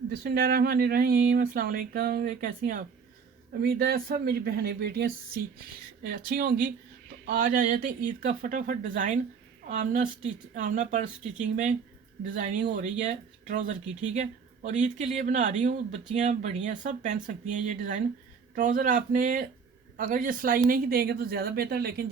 बिस्मिल्लाहिर्रहमानिर्रहीम, अस्सलाम वालेकुम। कैसी हैं आप? उम्मीद है सब मेरी बहनें बेटियां अच्छी होंगी। तो आज आ जाते हैं ईद का फटाफट डिज़ाइन। आमना पर स्टिचिंग में डिज़ाइनिंग हो रही है ट्राउज़र की, ठीक है। और ईद के लिए बना रही हूँ, बच्चियाँ बड़ियाँ सब पहन सकती हैं ये डिज़ाइन। ट्राउज़र आपने अगर ये सिलाई नहीं देंगे तो ज़्यादा बेहतर, लेकिन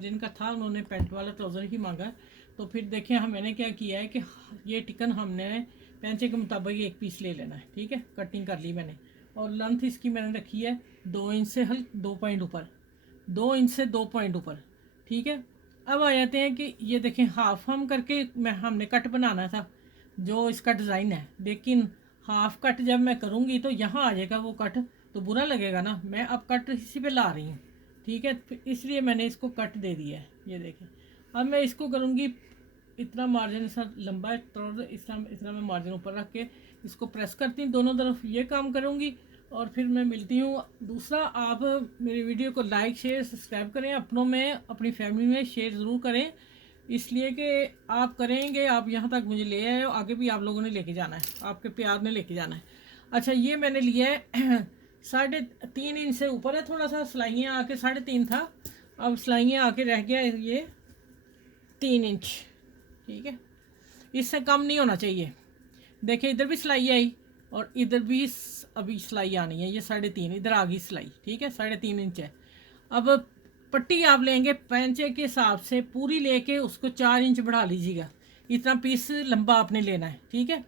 जिनका था उन्होंने पैंट वाला ट्राउज़र ही मांगा। तो फिर देखें मैंने क्या किया है कि ये टिकन हमने पैंचे के मुताबिक एक पीस ले लेना है, ठीक है। कटिंग कर ली मैंने और लेंथ इसकी मैंने रखी है 2 इंच से 2 पॉइंट ऊपर, 2 इंच से 2 पॉइंट ऊपर, ठीक है। अब आ जाते हैं कि ये देखें हाफ हम करके हमने कट बनाना था जो इसका डिज़ाइन है, लेकिन हाफ कट जब मैं करूँगी तो यहाँ आ जाएगा वो कट, तो बुरा लगेगा ना। मैं अब कट इसी पे ला रही हूँ, ठीक है। फिर इसलिए मैंने इसको कट दे दिया है, ये देखें। अब मैं इसको करूँगी, इतना मार्जिन सा लंबा है तो इतना इतना मैं मार्जिन ऊपर रख के इसको प्रेस करती हूँ दोनों तरफ, ये काम करूँगी। और फिर मैं मिलती हूँ। दूसरा, आप मेरी वीडियो को लाइक शेयर सब्सक्राइब करें, अपनों में अपनी फैमिली में शेयर ज़रूर करें, इसलिए कि आप करेंगे, आप यहाँ तक मुझे ले आए हो, आगे भी आप लोगों ने लेके जाना है, आपके प्यार ने लेके जाना है। अच्छा, ये मैंने लिया है 3.5 इंच से ऊपर है, थोड़ा सा सिलाइयाँ आके 3.5 था, अब सिलाइयाँ आके रह गया ये 3 इंच, ठीक है। इससे कम नहीं होना चाहिए। देखिए इधर भी सिलाई आई और इधर भी अभी सिलाई आनी है, ये 3.5 इधर आ गई सिलाई, ठीक है। 3.5 इंच है। अब पट्टी आप लेंगे पैंचे के हिसाब से पूरी लेके उसको 4 इंच बढ़ा लीजिएगा, इतना पीस लंबा आपने लेना है, ठीक है।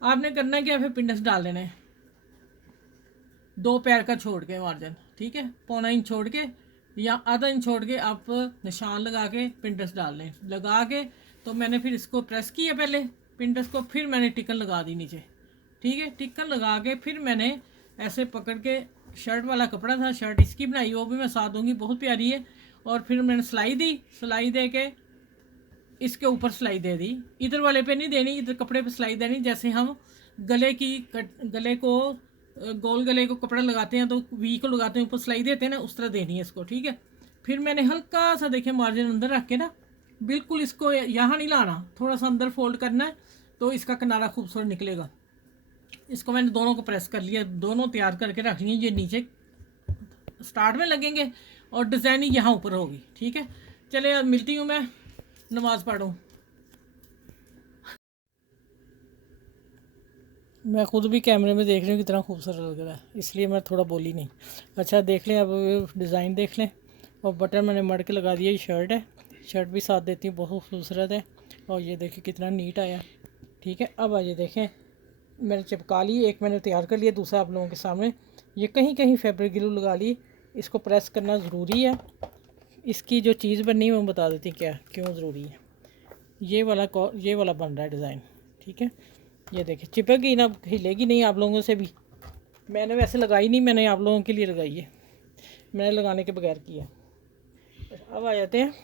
आपने करना है क्या, फिर पिंडस डाल लेना है 2 पैर का छोड़ के मार्जिन, ठीक है। पौना इंच छोड़ के या आधा इंच छोड़ के आप निशान लगा के पिंडस डाल लें, लगा के तो मैंने फिर इसको प्रेस किया पहले पिंडस को, फिर मैंने टिकन लगा दी नीचे, ठीक है। टिकन लगा के फिर मैंने ऐसे पकड़ के, शर्ट वाला कपड़ा था, शर्ट इसकी बनाई, वो भी मैं साथ दूंगी, बहुत प्यारी है। और फिर मैंने सिलाई दी, सिलाई दे के इसके ऊपर सिलाई दे दी, इधर वाले पे नहीं देनी, इधर कपड़े पे सिलाई देनी। जैसे हम गले को गोल गले को कपड़ा लगाते हैं तो वी को लगाते हैं, ऊपर सिलाई देते हैं ना, उस तरह देनी है इसको, ठीक है। फिर मैंने हल्का सा देखे मार्जिन अंदर रख के ना, बिल्कुल इसको यहाँ नहीं लाना, थोड़ा सा अंदर फोल्ड करना है, तो इसका किनारा खूबसूरत निकलेगा। इसको मैंने दोनों को प्रेस कर लिया, दोनों तैयार करके रख लिए, ये नीचे स्टार्ट में लगेंगे और डिज़ाइनिंग यहाँ ऊपर होगी, ठीक है। चले अब मिलती हूँ मैं, नमाज़ पढ़ूँ। मैं खुद भी कैमरे में देख रही हूँ कितना खूबसूरत लग रहा है, इसलिए मैं थोड़ा बोली नहीं। अच्छा देख लें, अब डिज़ाइन देख लें। और बटन मैंने मड़ के लगा दिया, ये शर्ट है, शर्ट भी साथ देती हूँ, बहुत खूबसूरत है। और ये देखिए कितना नीट आया, ठीक है। अब आइए देखें, मैंने चिपका ली, एक मैंने तैयार कर लिया, दूसरा आप लोगों के सामने। ये कहीं कहीं फैब्रिक ग्लू लगा ली, इसको प्रेस करना ज़रूरी है। इसकी जो चीज़ बननी है वो बता देती क्या क्यों ज़रूरी है। ये वाला बन रहा है डिज़ाइन, ठीक है। ये देखिए चिपक गई ना, हिलेगी नहीं आप लोगों से भी। मैंने वैसे लगाई नहीं, मैंने आप लोगों के लिए लगाई है, मैंने लगाने के बगैर किया। अब आ जाते हैं,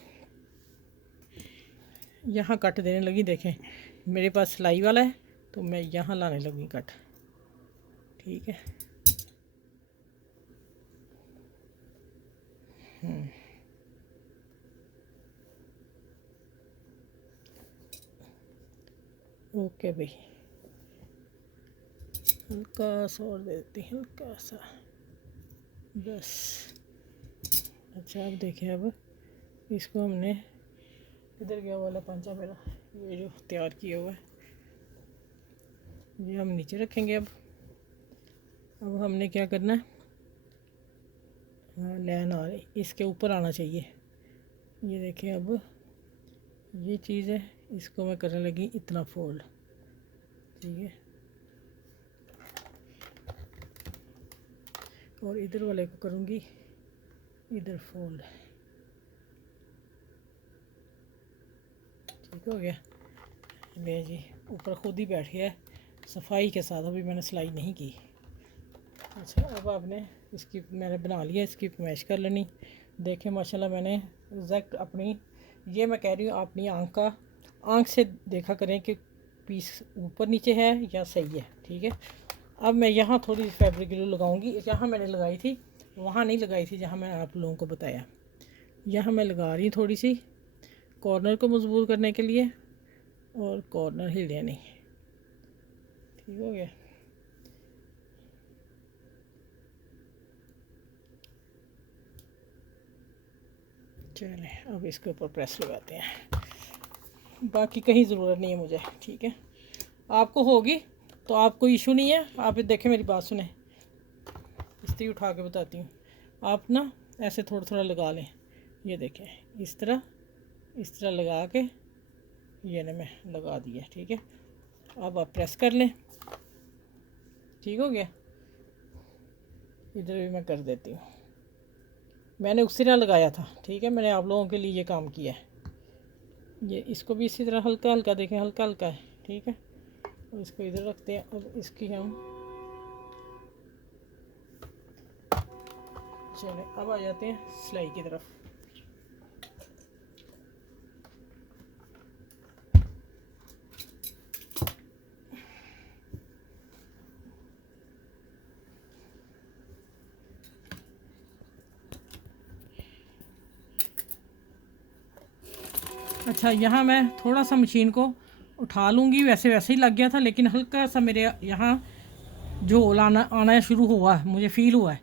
यहाँ कट देने लगी, देखें मेरे पास सिलाई वाला है तो मैं यहाँ लाने लगी कट, ठीक है। ओके भाई, हल्का सा और दे देती, हल्का सा बस। अच्छा अब देखें, अब इसको हमने, किधर गया वाला पंचा मेरा, ये जो तैयार किया हुआ है ये हम नीचे रखेंगे। अब हमने क्या करना है, हाँ लाइन आ रही, इसके ऊपर आना चाहिए। ये देखें, अब ये चीज़ है, इसको मैं करने लगी इतना फोल्ड, ठीक है। और इधर वाले को करूँगी इधर फोल्ड, ठीक हो गया। ले जी, ऊपर खुद ही बैठ गया है सफाई के साथ, अभी मैंने सिलाई नहीं की। अच्छा अब आपने इसकी मैंने बना लिया, इसकी मैश कर लेनी। देखें माशाल्लाह मैंने एग्जैक्ट अपनी, ये मैं कह रही हूँ अपनी आँख से देखा करें कि पीस ऊपर नीचे है या सही है, ठीक है। अब मैं यहाँ थोड़ी फैब्रिक ग्लू लगाऊंगी, जहाँ मैंने लगाई थी वहाँ नहीं लगाई थी जहाँ मैंने आप लोगों को बताया, यहाँ मैं लगा रही हूँ थोड़ी सी कॉर्नर को मजबूत करने के लिए, और कॉर्नर हिले नहीं, ठीक हो गया। चले अब इसके ऊपर प्रेस लगाते हैं, बाकी कहीं ज़रूरत नहीं है मुझे। ठीक है, आपको होगी तो आपको इशू नहीं है। आप देखें, मेरी बात सुने, इस तरह उठा के बताती हूँ। आप ना ऐसे थोड़ा थोड़ा लगा लें, ये देखें इस तरह लगा के, ये ना मैं लगा दिया। ठीक है, अब आप प्रेस कर लें। ठीक हो गया। इधर भी मैं कर देती हूँ, मैंने उसी तरह लगाया था। ठीक है, मैंने आप लोगों के लिए ये काम किया है। ये इसको भी इसी तरह हल्का हल्का, देखें हल्का हल्का है। ठीक है, और इसको इधर रखते हैं। अब इसकी हम चले अब आ जाते हैं सिलाई की तरफ। अच्छा, यहाँ मैं थोड़ा सा मशीन को उठा लूँगी। वैसे वैसे ही लग गया था, लेकिन हल्का सा मेरे यहाँ झोल आना शुरू हुआ है, मुझे फ़ील हुआ है।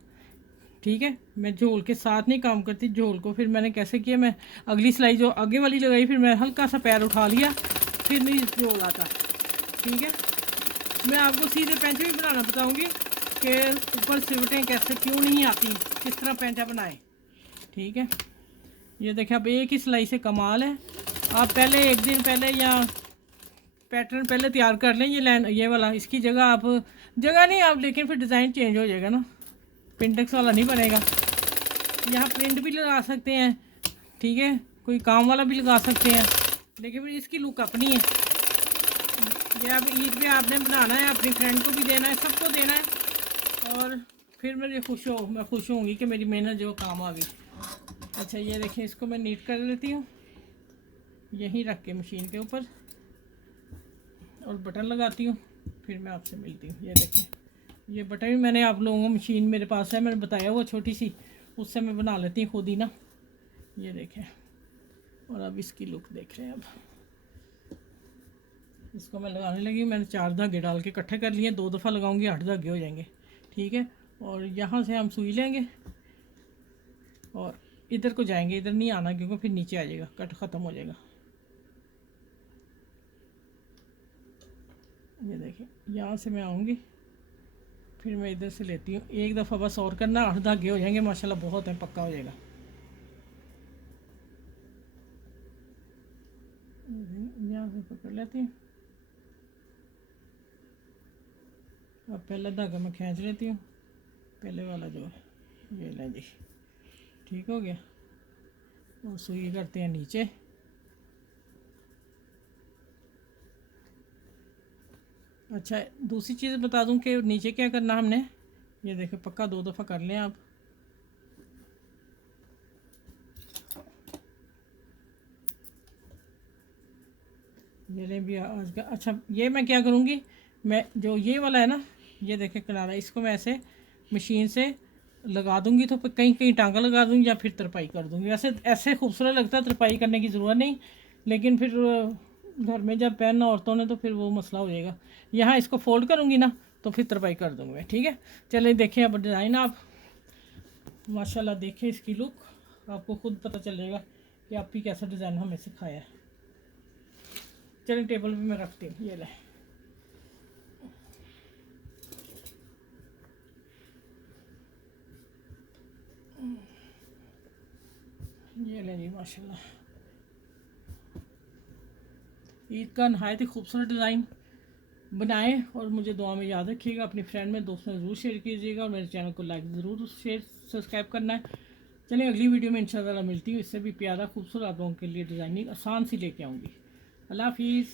ठीक है, मैं झोल के साथ नहीं काम करती। झोल को फिर मैंने कैसे किया, मैं अगली सिलाई जो आगे वाली लगाई, फिर मैं हल्का सा पैर उठा लिया, फिर नहीं झोल आता। ठीक है, मैं आपको सीधे पेंच भी बनाना बताऊँगी कि ऊपर सिवटें कैसे क्यों नहीं आती, किस तरह पेंचा बनाए। ठीक है, ये देखें, अब एक ही सिलाई से कमाल है। आप पहले एक दिन पहले या पैटर्न पहले तैयार कर लें, ये लाइन ये वाला, इसकी जगह आप जगह नहीं आप, लेकिन फिर डिज़ाइन चेंज हो जाएगा ना, पिंटेक्स वाला नहीं बनेगा। यहाँ प्रिंट भी लगा सकते हैं। ठीक है, कोई काम वाला भी लगा सकते हैं, लेकिन फिर इसकी लुक अपनी है। ये अब ईद पे आपने बनाना है, अपनी फ्रेंड को भी देना है, सबको देना है, और फिर मैं खुश होंगी कि मेरी मेहनत जो काम आ गई। अच्छा, ये देखें, इसको मैं नीट कर लेती हूँ यहीं रख के मशीन के ऊपर, और बटन लगाती हूँ। फिर मैं आपसे मिलती हूँ। ये देखें, ये बटन भी मैंने आप लोगों को, मशीन मेरे पास है, मैंने बताया वो छोटी सी, उससे मैं बना लेती हूँ खुद ही ना। ये देखें, और अब इसकी लुक देख रहे हैं। अब इसको मैं लगाने लगी, मैंने 4 धागे डाल के इकट्ठे कर लिए। 2 दफ़ा लगाऊंगी 8 धागे हो जाएंगे। ठीक है, और यहाँ से हम सुई लेंगे और इधर को जाएंगे, इधर नहीं आना क्योंकि फिर नीचे आ जाएगा, कट ख़त्म हो जाएगा। ये देखिए, यहाँ से मैं आऊँगी, फिर मैं इधर से लेती हूँ। एक दफ़ा बस और करना, 8 धागे हो जाएंगे माशाल्लाह, बहुत है, पक्का हो जाएगा। यहाँ से पकड़ लेती हूँ। अब पहला धागा मैं खींच लेती हूँ, पहले वाला जो है, ये लें जी। ठीक हो गया, और सुई करते हैं नीचे। अच्छा, दूसरी चीज़ बता दूं कि नीचे क्या करना हमने, ये देखें, पक्का 2 दफ़ा कर लें आप। ये ले भी आज का। अच्छा, ये मैं क्या करूँगी, मैं जो ये वाला है ना, ये देखें किनारा, इसको मैं ऐसे मशीन से लगा दूंगी, तो कहीं कहीं टांगा लगा दूंगी या फिर तरपाई कर दूंगी। वैसे ऐसे खूबसूरत लगता है, तरपाई करने की ज़रूरत नहीं, लेकिन फिर घर में जब पहनना औरतों ने तो फिर वो मसला हो जाएगा। यहाँ इसको फोल्ड करूँगी ना, तो फिर तरपाई कर दूँगी मैं। ठीक है, चलिए देखें अब डिज़ाइन आप, माशाल्लाह देखें इसकी लुक, आपको खुद पता चलेगा कि आपकी कैसा डिज़ाइन हमें सिखाया है। चलिए टेबल पे मैं रखती हूँ, ये ले। ये ले जी, माशाल्लाह ईद का नहायत ही खूबसूरत डिज़ाइन बनाएं, और मुझे दुआ में याद रखिएगा। अपनी फ्रेंड में, दोस्तों में ज़रूर शेयर कीजिएगा, और मेरे चैनल को लाइक ज़रूर शेयर सब्सक्राइब करना है। चलिए अगली वीडियो में इंशाल्लाह मिलती हूँ, इससे भी प्यारा खूबसूरत आप लोगों के लिए डिज़ाइनिंग आसान सी लेके आऊँगी। अल्लाह हाफिज़।